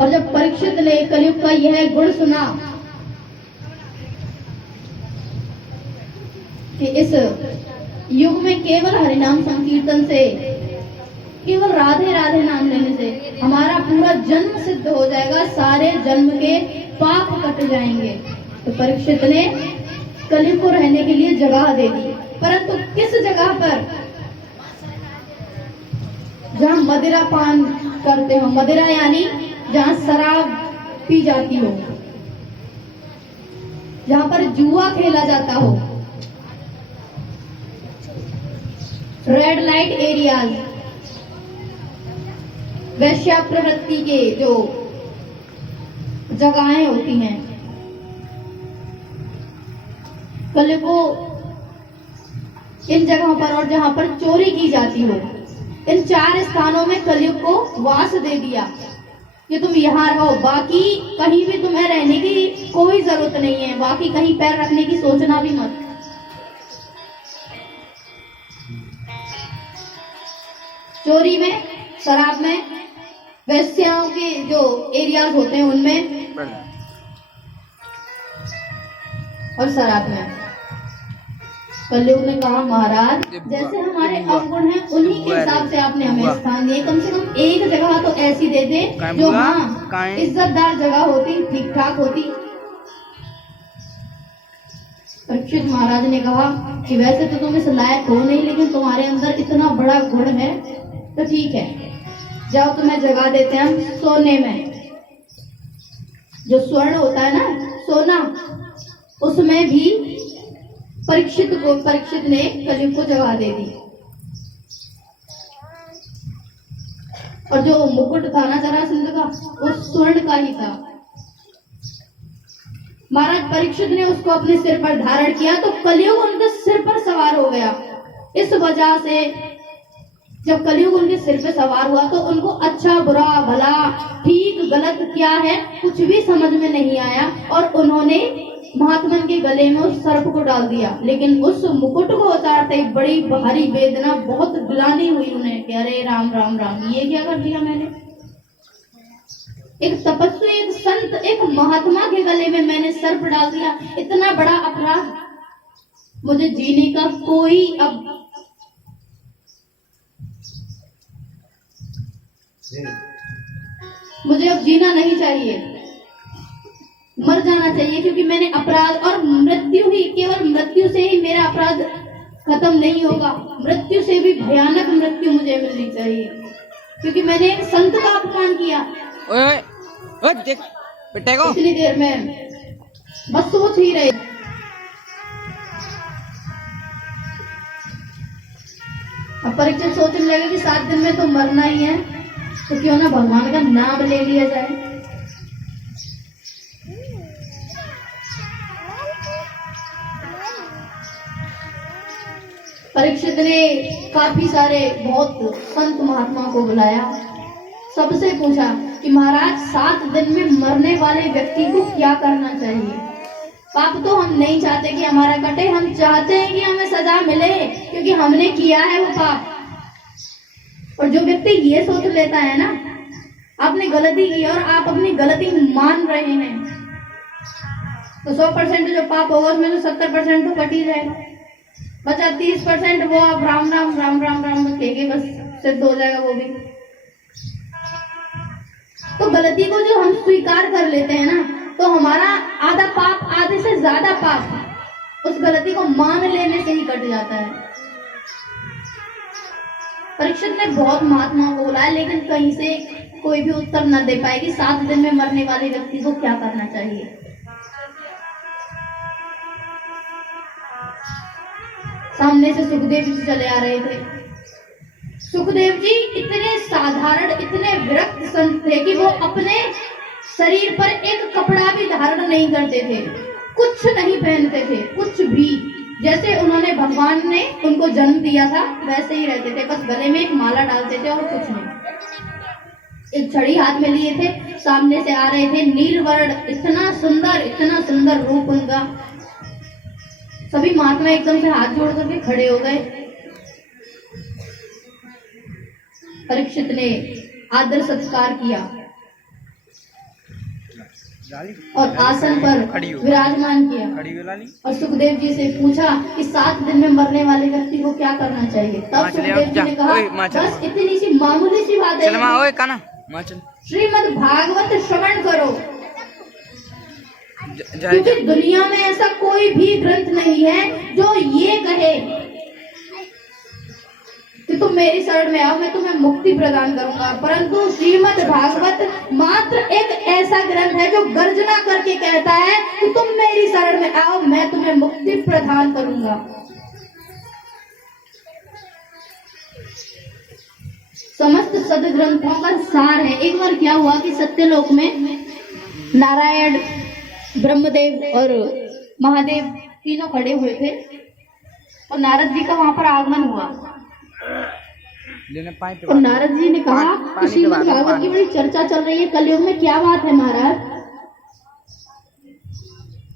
और जब परीक्षित ने कलयुग का यह गुण सुना कि इस युग में केवल हरिनाम संकीर्तन से, केवल राधे राधे नाम लेने से हमारा पूरा जन्म सिद्ध हो जाएगा, सारे जन्म के पाप कट जाएंगे, तो परीक्षित ने कलयुग को रहने के लिए जगह दे दी। परंतु किस जगह पर? जहां मदिरा पान करते हो, मदिरा यानी जहां शराब पी जाती हो, जहां पर जुआ खेला जाता हो, रेड लाइट एरियाज, वैश्या प्रवृत्ति के जो जगहें होती हैं, कलयुग को इन जगहों पर और जहां पर चोरी की जाती हो, इन 4 स्थानों में कलयुग को वास दे दिया कि तुम यहाँ रहो, बाकी कहीं भी तुम्हें रहने की कोई जरूरत नहीं है, बाकी कहीं पैर रखने की सोचना भी मत। चोरी में, शराब में, वैश्याओं के जो एरियाज होते हैं उनमें, और शराब में। कलयुग ने कहा महाराज जैसे हमारे अवगुण हैं उन्हीं के हिसाब से आपने हमें स्थान दिए, कम से कम एक जगह तो ऐसी दे दे जो हाँ इज्जतदार जगह होती, ठीक ठाक होती। परीक्षित महाराज ने कहा कि वैसे तो तुम इस लायक हो नहीं, लेकिन तुम्हारे अंदर इतना बड़ा गुण है, तो ठीक है, जाओ तुम्हें जगह देते हैं हम सोने में। जो स्वर्ण होता है ना, सोना, उसमें भी परीक्षित ने कलयुग को जगह दे दी। और जो मुकुट था ना जरासंध का, वो स्वर्ण का ही था। महाराज परीक्षित ने उसको अपने सिर पर धारण किया तो कलयुग उनके सिर पर सवार हो गया। इस वजह से जब कलयुग उनके सिर पे सवार हुआ तो उनको अच्छा बुरा भला ठीक गलत क्या है कुछ भी समझ में नहीं आया, और उन्होंने महात्मन के गले में उस सर्प को डाल दिया। लेकिन उस मुकुट को उतारते ही बड़ी भारी वेदना, बहुत ग्लानि हुई उन्हें कि अरे राम राम राम, ये क्या कर दिया मैंने। एक तपस्वी, एक संत, एक महात्मा के गले में मैंने सर्प डाल दिया, इतना बड़ा अपराध। मुझे जीने का कोई अब मुझे अब जीना नहीं चाहिए, मर जाना चाहिए, क्योंकि मैंने अपराध, और मृत्यु ही, केवल मृत्यु से ही मेरा अपराध खत्म नहीं होगा, मृत्यु से भी भयानक मृत्यु मुझे मिलनी चाहिए, क्योंकि मैंने एक संत का अपमान किया। ओए ओए देख बेटे को इतनी देर में बस सोच ही रहे। अब परीक्षित सोचने लगे कि 7 दिन में तो मरना ही है, तो क्यों ना भगवान का नाम ले लिया जाए। परीक्षित ने काफी सारे बहुत संत महात्मा को बुलाया, सबसे पूछा कि महाराज 7 दिन में मरने वाले व्यक्ति को क्या करना चाहिए। पाप तो हम नहीं चाहते कि हमारा कटे, हम चाहते हैं कि हमें सजा मिले, क्योंकि हमने किया है वो पाप। और जो व्यक्ति ये सोच लेता है ना, आपने गलती की और आप अपनी गलती मान रहे हैं, तो 100% जो पाप होगा उसमें तो 70% तो कट ही जाएगा, बचा 30% वो आप राम राम राम राम राम कहेंगे, बस सिद्ध हो जाएगा वो भी। तो गलती को जो हम स्वीकार कर लेते हैं ना, तो हमारा आधा पाप, आधे से ज्यादा पाप उस गलती को मान लेने से ही कट जाता है। परीक्षित ने बहुत महात्माओं को बुलाया, लेकिन कहीं से कोई भी उत्तर न दे पाए कि 7 दिन में मरने वाले व्यक्ति को क्या करना चाहिए। सामने से सुखदेव जी चले आ रहे थे। सुखदेव जी इतने साधारण, इतने विरक्त संत थे कि वो अपने शरीर पर एक कपड़ा भी धारण नहीं करते थे, कुछ नहीं पहनते थे, कुछ भी। जैसे उन्होंने, भगवान ने उनको जन्म दिया था वैसे ही रहते थे, बस गले में एक माला डालते थे और कुछ नहीं। एक छड़ी हाथ में लिए थे, सामने से आ रहे थे, नीलवर्ण, इतना सुंदर रूप उनका। सभी महात्मा एकदम से हाथ जोड़ करके खड़े हो गए। परीक्षित ने आदर सत्कार किया। और आसन पर विराजमान किया और सुखदेव जी से पूछा कि 7 दिन में मरने वाले व्यक्ति को क्या करना चाहिए। तब सुखदेव जी ने कहा बस इतनी सी मामूली सी बात है, श्रीमद् भागवत श्रवण करो, क्योंकि दुनिया में ऐसा कोई भी ग्रंथ नहीं है जो ये कहे कि तुम मेरी शरण में आओ, मैं तुम्हें मुक्ति प्रदान करूंगा। परंतु श्रीमद् भागवत मात्र एक ऐसा ग्रंथ है जो गर्जना करके कहता है कि तुम मेरी शरण में आओ, मैं तुम्हें मुक्ति प्रदान करूंगा। समस्त सदग्रंथों का सार है। एक बार क्या हुआ कि सत्यलोक में नारायण, ब्रह्मदेव और महादेव तीनों खड़े हुए थे और नारद जी का वहां पर आगमन हुआ। और नारद जी ने कहा कि श्रीमद् भागवत की बड़ी चर्चा चल रही है, कलयुग में क्या बात है महाराज?